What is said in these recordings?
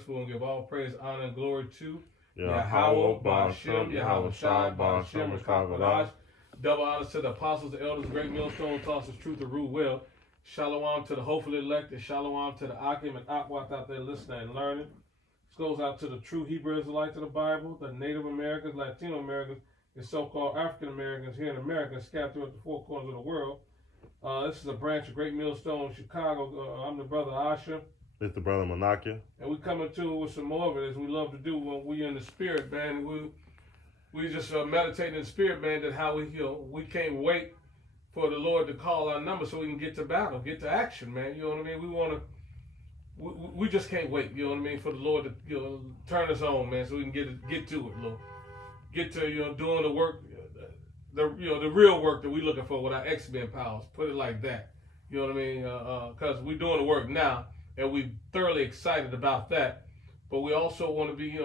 first. We're going to give all praise, honor, and glory to Yahweh, Ba'ashem, Yahweh Shai, Ba'ashem, Rakakadash. Double honors to the apostles, the elders, great millstone, tosses truth to rule well. Shalom to the hopefully elected. Shalom to the Akim and Akwat out there listening and learning. This goes out to the true Hebrew Israelites of the Bible, the Native Americans, Latino Americans, and so-called African Americans here in America, scattered throughout the four corners of the world. This is a branch of Great Millstone, Chicago. I'm the brother Asha. It's the brother Manakia. And we coming to with some more of it, as we love to do when we in the spirit, man. We just meditate in the spirit, man, that how we can't wait for the Lord to call our number so we can get to battle, get to action, man. You know what I mean? We just can't wait, you know what I mean, for the Lord to turn us on, man, so we can get to it, Lord. Get to doing the work, the real work that we looking for with our X-Men powers. Put it like that. You know what I mean? Because we're doing the work now, and we're thoroughly excited about that. But we also want to be,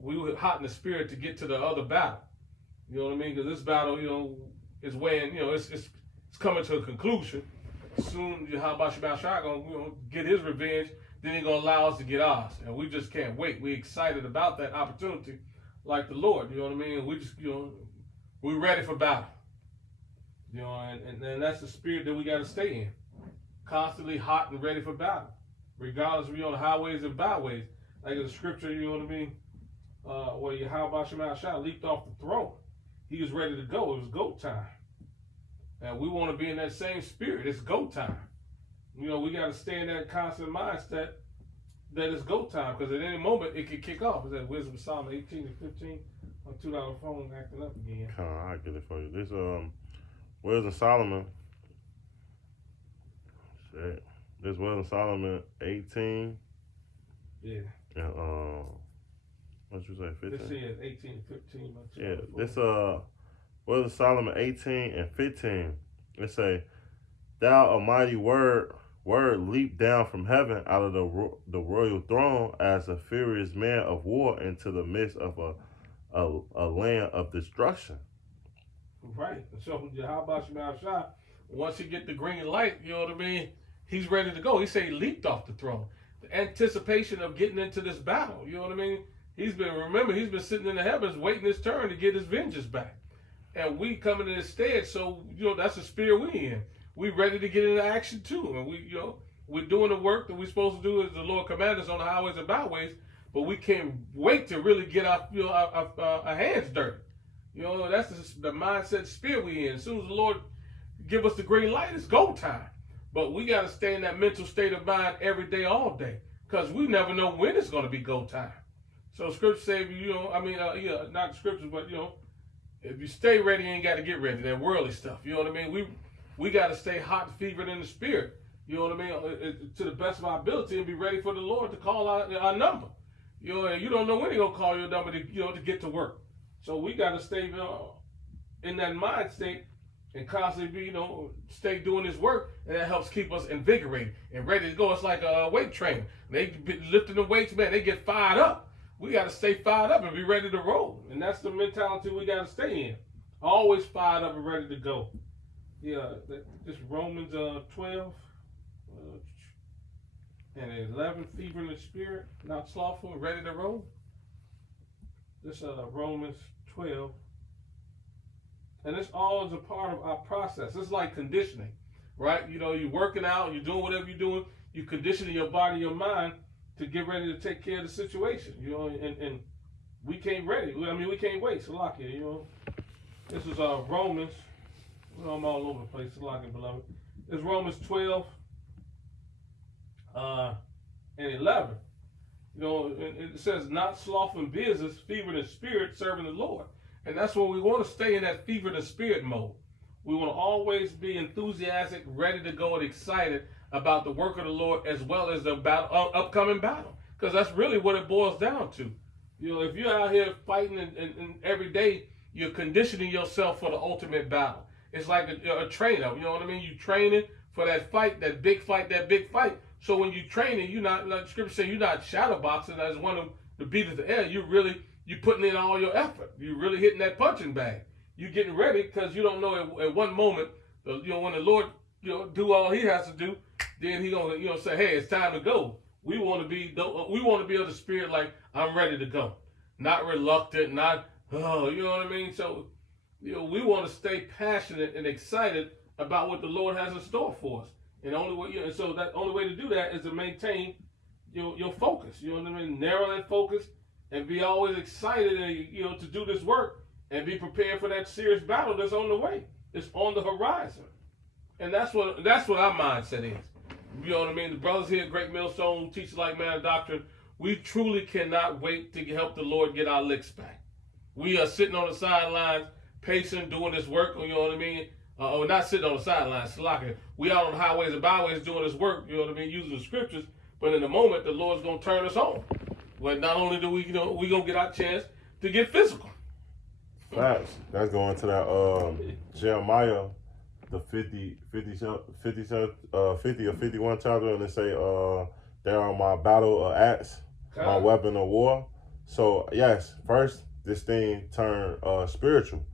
we were hot in the spirit to get to the other battle. You know what I mean? Because this battle, is weighing, it's coming to a conclusion. Soon, Yahweh Shai gonna get his revenge. Then he's gonna allow us to get ours, and we just can't wait. We're excited about that opportunity, like the Lord. You know what I mean? We just, we're ready for battle. And that's the spirit that we got to stay in, constantly hot and ready for battle, regardless if you're on the highways and byways. Like in the scripture, you know what I mean? Where Yahweh Shai leaped off the throne. He was ready to go. It was go time. And we want to be in that same spirit. It's go time. We got to stay in that constant mindset that it's go time, because at any moment it could kick off. Is that Wisdom of Solomon 18 and 15? My $2 phone acting up again. I'll get it for you. This Wisdom of Solomon. Shit. This Wisdom of Solomon 18. Yeah. And what you say, 15? This is 18 and 15. Yeah. This Wisdom of Solomon 18 and 15. It say, "Thou almighty word leaped down from heaven out of the royal throne as a furious man of war into the midst of a land of destruction." Right. So Yahweh Shai, once he get the green light, you know what I mean, he's ready to go. He say he leaped off the throne. The anticipation of getting into this battle, you know what I mean? He's been sitting in the heavens waiting his turn to get his vengeance back. And we coming in his stead, so that's the spirit we in. We ready to get into action too. And we're doing the work that we're supposed to do as the Lord commanded us on the highways and byways, but we can't wait to really get our hands dirty. That's the mindset spirit we in. As soon as the Lord give us the green light, it's go time. But we got to stay in that mental state of mind every day, all day, because we never know when it's going to be go time. So scripture say, not the scriptures, but if you stay ready, you ain't got to get ready. That worldly stuff, you know what I mean? We got to stay hot and fevered in the spirit, you know what I mean, to the best of our ability, and be ready for the Lord to call our number. You don't know when He's gonna call your number to get to work. So we got to stay in that mind state and constantly stay doing His work, and that helps keep us invigorated and ready to go. It's like a weight trainer. They be lifting the weights, man. They get fired up. We got to stay fired up and be ready to roll, and that's the mentality we got to stay in. Always fired up and ready to go. Yeah, this Romans 12 and 11, fever in the spirit, not slothful, ready to roll. This Romans 12. And this all is a part of our process. It's like conditioning, right? You're working out, you're doing whatever you're doing, you're conditioning your body, your mind to get ready to take care of the situation, and we can't ready. We can't wait. So lock it, This is Romans. I'm all over the place. So lock it, beloved. It's Romans 12 and 11. It says, "Not slothful in business, fevered in spirit, serving the Lord." And that's when we want to stay in that fevered in spirit mode. We want to always be enthusiastic, ready to go, and excited about the work of the Lord, as well as the upcoming battle. Because that's really what it boils down to. If you're out here fighting and every day, you're conditioning yourself for the ultimate battle. It's like a trainer, you know what I mean? You training for that fight, that big fight. So when you training, you're not, like Scripture says, you're not shadow boxing as one to beat at the air. You're putting in all your effort. You're really hitting that punching bag. You're getting ready, because you don't know at one moment, when the Lord do all He has to do, then He gonna say, hey, it's time to go. We want to be of the spirit, like I'm ready to go, not reluctant, not you know what I mean. So we want to stay passionate and excited about what the Lord has in store for us. And the only way, and so that only way to do that is to maintain your focus. You know what I mean? Narrow that focus and be always excited, and to do this work and be prepared for that serious battle that's on the way. It's on the horizon, and that's what our mindset is. You know what I mean? The brothers here at Great Millstone teach like man doctrine. We truly cannot wait to help the Lord get our licks back. We are sitting on the sidelines, pacing, doing this work. You know what I mean? Or not sitting on the sidelines, slacking. We out on the highways and byways doing this work. You know what I mean? Using the scriptures. But in the moment, the Lord's gonna turn us on. Well, not only do we gonna get our chance to get physical. Facts. That's going to that Jeremiah, the 50 or 51 chapter, and they say, they're on my battle axe, my weapon of war. So, yes, first, this thing turned spiritual.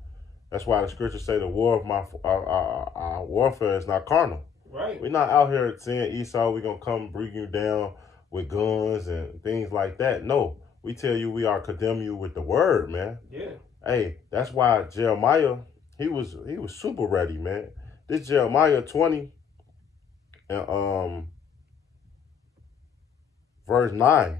That's why the scriptures say the war of our warfare is not carnal. Right. We're not out here saying, Esau, we're going to come bring you down with guns and things like that. No, we tell you we are condemning you with the word, man. Yeah. Hey, that's why Jeremiah, he was super ready, man. This Jeremiah 20 and verse 9.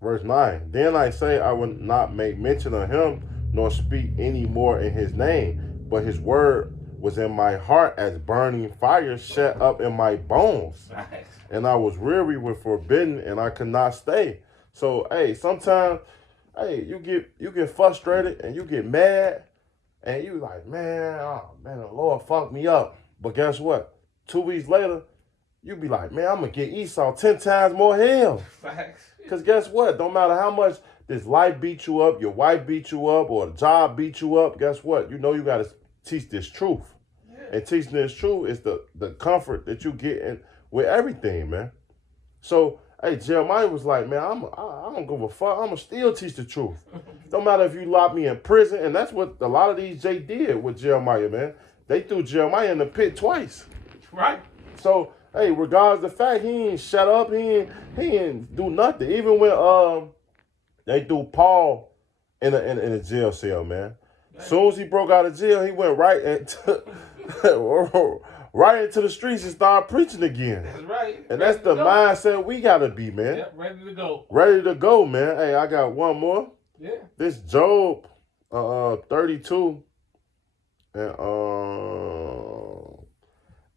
Verse 9. Then I say I will not make mention of him, nor speak any more in his name, but his word was in my heart as burning fire shut up in my bones. Nice. And I was weary with forbidden, and I could not stay. So, hey, sometimes, hey, you get frustrated and you get mad, and you like, man, the Lord fucked me up. But guess what? 2 weeks later, you be like, man, I'm gonna get Esau 10 times more hell. Facts. Because guess what? Don't matter how much this life beat you up, your wife beat you up, or the job beat you up, guess what? You know you got to teach this truth. Yeah. And teaching this truth is the comfort that you get in with everything, man. So, hey, Jeremiah was like, man, I don't give a fuck. I'm going to still teach the truth. Don't matter if you lock me in prison. And that's what a lot of these J did with Jeremiah, man. They threw Jeremiah in the pit twice. Right. So, hey, regardless of the fact, he ain't shut up. He ain't do nothing. Even when they threw Paul in a jail cell, man. As soon as he broke out of jail, he went right into right into the streets and started preaching again. That's right. And that's the mindset we gotta be, man. Yep, ready to go. Ready to go, man. Hey, I got one more. Yeah. This Job 32 and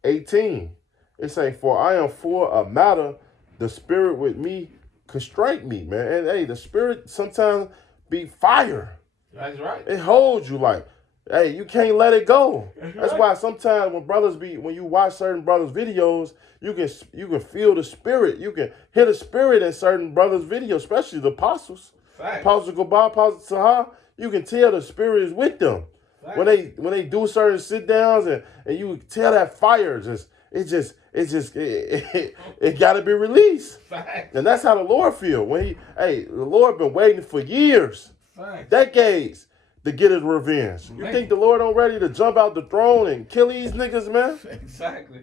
18. It say, for I am for a matter, the spirit with me constraint me, man. And hey, the spirit sometimes be fire. That's right. It holds you like, hey, you can't let it go. That's right. why sometimes when you watch certain brothers' videos, you can feel the spirit. You can hear the spirit in certain brothers' videos, especially the apostles. Facts. Apostle Gabal, Apostle Sahar, you can tell the spirit is with them. Facts. When they do certain sit downs and you tell that fire it got to be released. Facts. And that's how the Lord feel. The Lord been waiting for years, decades, to get his revenge. Man. You think the Lord don't ready to jump out the throne and kill these niggas, man? Exactly.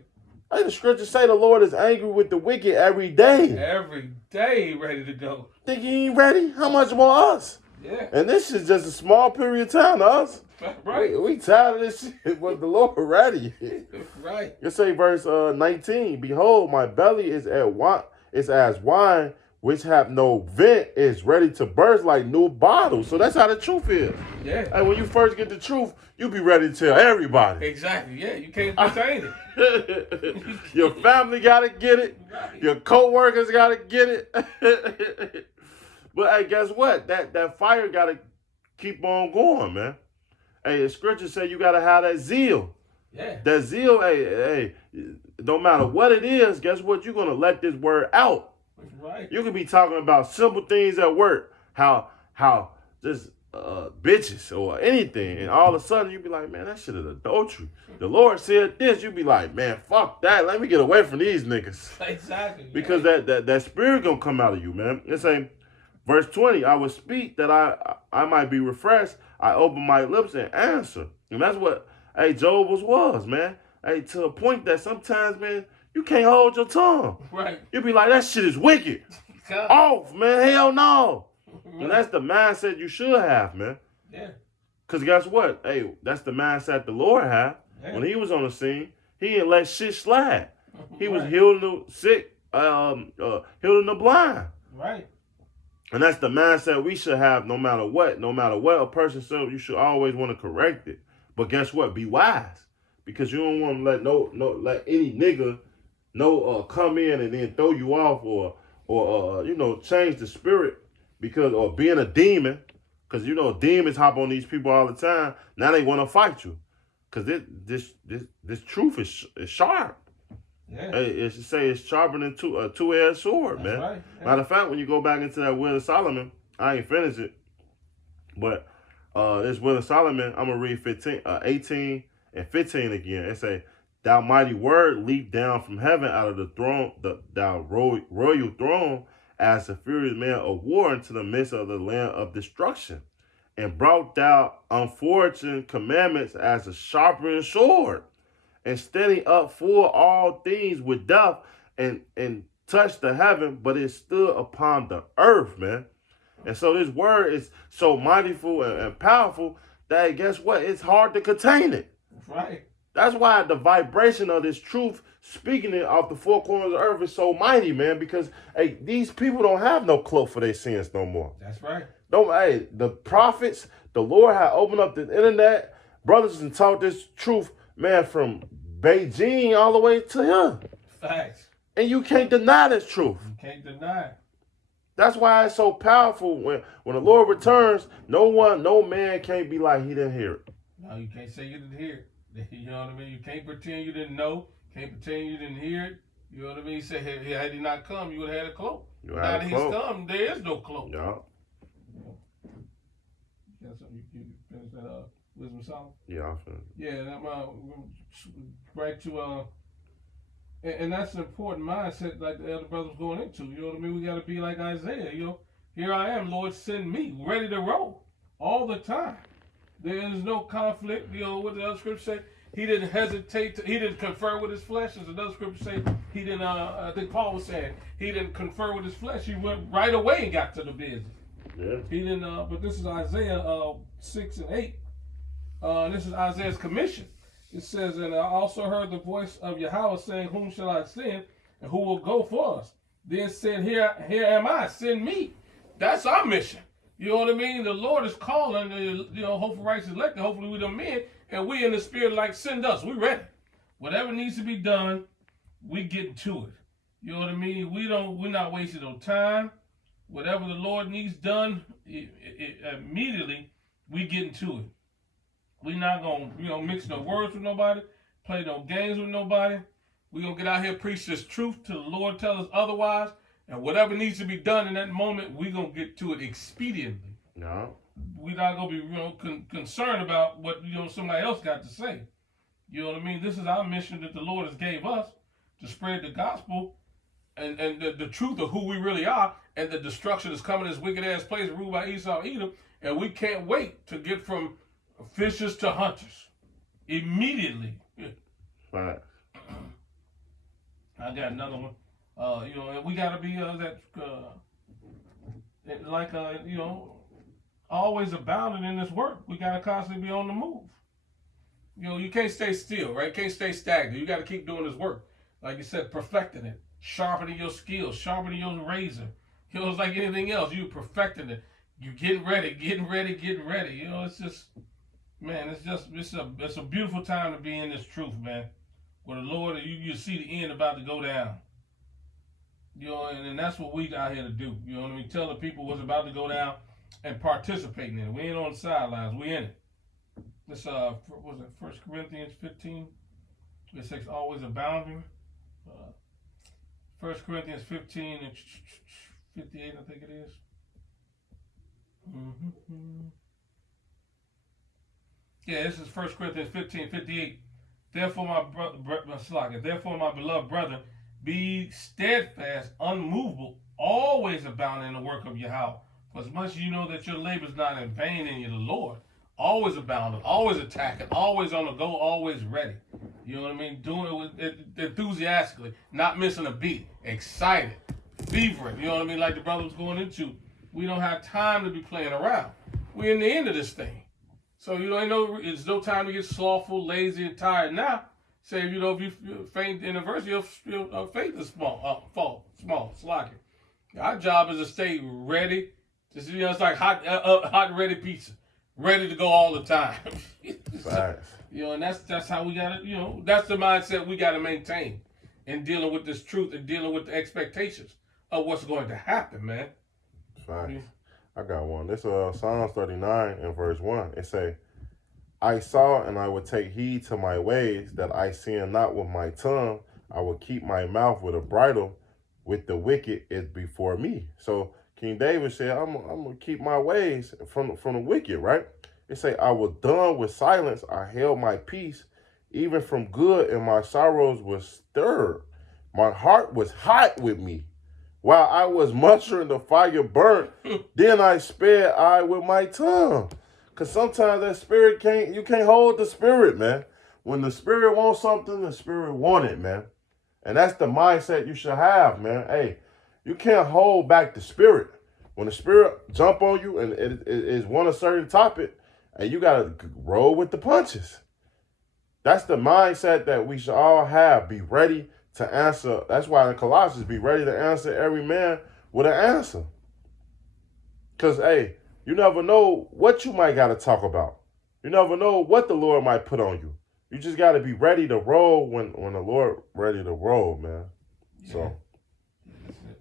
Hey, the scriptures say the Lord is angry with the wicked every day. Every day, ready to go. Think he ain't ready? How much more us? Yeah. And this is just a small period of time to us. Right. We tired of this shit, but the Lord ready. Right. You say verse 19, behold, my belly is as wine which have no vent, is ready to burst like new bottles. So that's how the truth is. Yeah. And when you first get the truth, you be ready to tell everybody. Exactly. Yeah. You can't contain it. Your family gotta get it. Right. Your co-workers gotta get it. But hey, guess what? That fire gotta keep on going, man. Hey, the scripture say you gotta have that zeal. Yeah. That zeal, hey, no matter what it is, guess what? You're gonna let this word out. Right. You can be talking about simple things at work, how just bitches or anything, and all of a sudden you be like, man, that shit is adultery. The Lord said this, you be like, man, fuck that. Let me get away from these niggas. Exactly. Because that spirit gonna come out of you, man. It say, verse 20, I will speak that I might be refreshed. I open my lips and answer. And that's what, hey, Job was, man. Hey, to a point that sometimes, man, you can't hold your tongue. Right. You be like, that shit is wicked. Off, man. Hell no. And that's the mindset you should have, man. Yeah. Because guess what? Hey, that's the mindset the Lord had. Yeah. When he was on the scene. He didn't let shit slide. He was Right. healing the sick, healing the blind. Right. And that's the mindset we should have no matter what. No matter what a person says, you should always want to correct it. But guess what? Be wise. Because you don't want to let any nigga come in and then throw you off or change the spirit or being a demon. Because demons hop on these people all the time. Now they want to fight you. Because this truth is sharp. Yeah. It should say it's sharper than a two-edged sword, That's man. right. Yeah. Matter of fact, when you go back into that Will of Solomon, I ain't finished it, but this Will of Solomon, I'm gonna read 18 and 15 again. It say, "Thou mighty word leaped down from heaven out of the throne, thou royal throne, as a furious man of war into the midst of the land of destruction, and brought thou unfortunate commandments as a sharpened sword, and standing up for all things with death, and touched the heaven, but it stood upon the earth, man." And so this word is so mightyful and powerful that guess what? It's hard to contain it. Right. That's why the vibration of this truth speaking it off the four corners of the earth is so mighty, man, because hey, these people don't have no cloak for their sins no more. That's right. The prophets, the Lord had opened up the internet, brothers, and taught this truth, man, from Beijing all the way to here. Facts. And you can't deny this truth. You can't deny it. That's why it's so powerful. When the Lord returns, no man can't be like he didn't hear it. No, you can't say you didn't hear it. You know what I mean? You can't pretend you didn't know. Can't pretend you didn't hear it. You know what I mean? He said, had he not come, you would have had a cloak. Now that he's come, there is no cloak. Yeah. You got something you finish that wisdom song? Yeah, I feel it. Yeah, and I'm right to and that's an important mindset like the elder brother was going into. You know what I mean? We got to be like Isaiah. Here I am, Lord, send me, ready to roll all the time. There is no conflict. What the other scripture say? He didn't hesitate. He didn't confer with his flesh. As another scripture say, he didn't. I think Paul was saying he didn't confer with his flesh. He went right away and got to the business. Yeah. He didn't. But this is Isaiah 6 and 8. This is Isaiah's commission. It says, "And I also heard the voice of Yahweh saying, Whom shall I send, and who will go for us? Then said, Here am I, send me." That's our mission. You know what I mean? The Lord is calling, hopefully righteous elect, hopefully we the men, and we in the spirit like, send us. We ready. Whatever needs to be done, we get to it. You know what I mean? We're not wasting no time. Whatever the Lord needs done, immediately we get into it. We're not going to mix no words with nobody, play no games with nobody. We're going to get out here, preach this truth till the Lord tell us otherwise. And whatever needs to be done in that moment, we're going to get to it expediently. No. We're not going to be concerned about what somebody else got to say. You know what I mean? This is our mission that the Lord has gave us to spread the gospel and the truth of who we really are, and the destruction is coming, this wicked ass place ruled by Esau, Edom. And we can't wait to get from fishers to hunters immediately. Right. I got another one. And we gotta be always abounding in this work. We gotta constantly be on the move. You can't stay still, right? Can't stay stagnant. You gotta keep doing this work. Like you said, perfecting it, sharpening your skills, sharpening your razor. It's like anything else. You perfecting it. You getting ready. It's just, man, it's a beautiful time to be in this truth, man. Where the Lord, you see the end about to go down. And that's what we out here to do. You know what I mean? Tell the people what's about to go down and participate in it. We ain't on the sidelines. We in it. This was it 1 Corinthians 15? It says always abounding. 1 Corinthians 15 and 58, I think it is. Yeah, this is 1 Corinthians 15:58. Therefore, my beloved brethren, be steadfast, unmovable, always abounding in the work of Yahweh. For as much as you know that your labor is not in vain in the Lord. always abounding, always attacking, always on the go, always ready. You know what I mean? Doing it with enthusiastically, not missing a beat, excited, fevering. You know what I mean? Like the brother was going into. We don't have time to be playing around. We're in the end of this thing. So, it's no time to get slothful, lazy, and tired now. Say, if you faint in a verse, your faith is small, slacking. Our job is to stay ready. It's like hot ready pizza, ready to go all the time. Facts. And that's how we got to, that's the mindset we got to maintain in dealing with this truth and dealing with the expectations of what's going to happen, man. Facts. Yeah. I got one. This Psalms 39 and verse 1. It say, I saw and I would take heed to my ways, that I sin not with my tongue. I will keep my mouth with a bridle, with the wicked is before me. So King David said, I'm gonna keep my ways from the wicked, right? It say, I was done with silence. I held my peace, even from good, and my sorrows were stirred. My heart was hot with me. While I was muttering, the fire burnt. Then I spared I with my tongue. Because sometimes that spirit you can't hold the spirit, man. When the spirit wants something, the spirit want it, man. And that's the mindset you should have, man. Hey, you can't hold back the spirit. When the spirit jump on you and it is want a certain topic, and you got to roll with the punches. That's the mindset that we should all have. Be ready to answer. That's why in Colossians, be ready to answer every man with an answer. Because, hey, you never know what you might got to talk about. You never know what the Lord might put on you. You just got to be ready to roll when the Lord ready to roll, man. Yeah. So, that's it.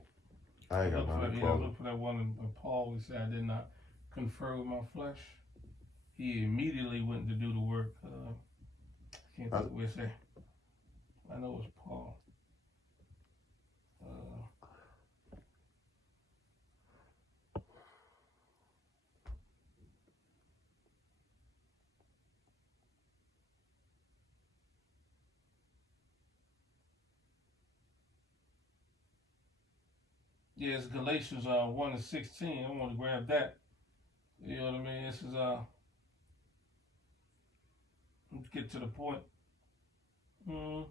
I ain't got nothing. Look for that one in Paul. He said, I did not confer with my flesh. He immediately went to do the work. I can't think where it say. I know it's Paul. Yeah, it's Galatians 1 and 16. I want to grab that. You know what I mean? This is let's get to the point. And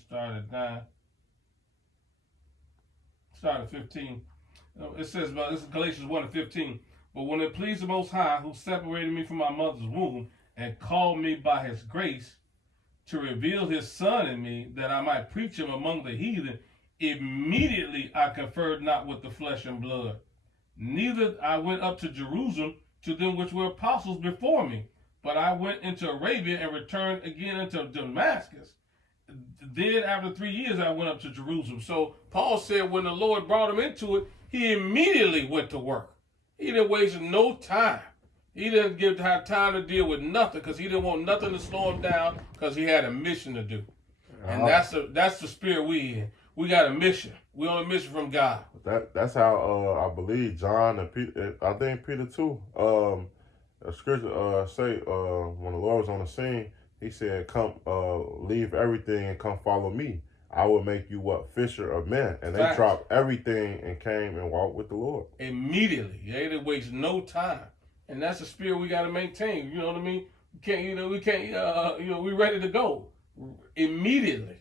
start at 9. Start at 15. It says, but this is Galatians 1 and 15. But when it pleased the Most High, who separated me from my mother's womb and called me by his grace to reveal his Son in me, that I might preach him among the heathen, immediately I conferred not with the flesh and blood. Neither I went up to Jerusalem to them which were apostles before me, but I went into Arabia and returned again into Damascus. Then after 3 years I went up to Jerusalem. So Paul said when the Lord brought him into it, he immediately went to work. He didn't waste no time. He didn't have time to deal with nothing because he didn't want nothing to slow him down because he had a mission to do. And that's the spirit we in. We got a mission. We on a mission from God. That's how I believe John and Peter, I think Peter too. Scripture say when the Lord was on the scene, he said, "Come, leave everything and come follow me. I will make you fisher of men." And they dropped everything and came and walked with the Lord immediately. They didn't waste no time, and that's the spirit we got to maintain. You know what I mean? We can't. We ready to go immediately.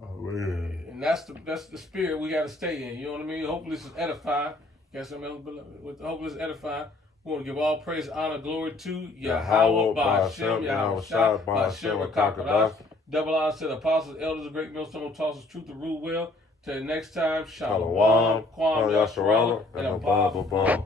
Oh, man. And that's the spirit we got to stay in. You know what I mean? Hopefully this is edifying. Got something else, beloved? Hopefully this is edifying. We want to give all praise, honor, glory to Yahweh, Ba'ashem, Yahweh Shai, Ba'ashem, Rakakadas. Double honor to the apostles, elders, the great millstone of Tarsus, truth to rule well. Till the next time, Shalom, Kwam, Yasharala, and Abba.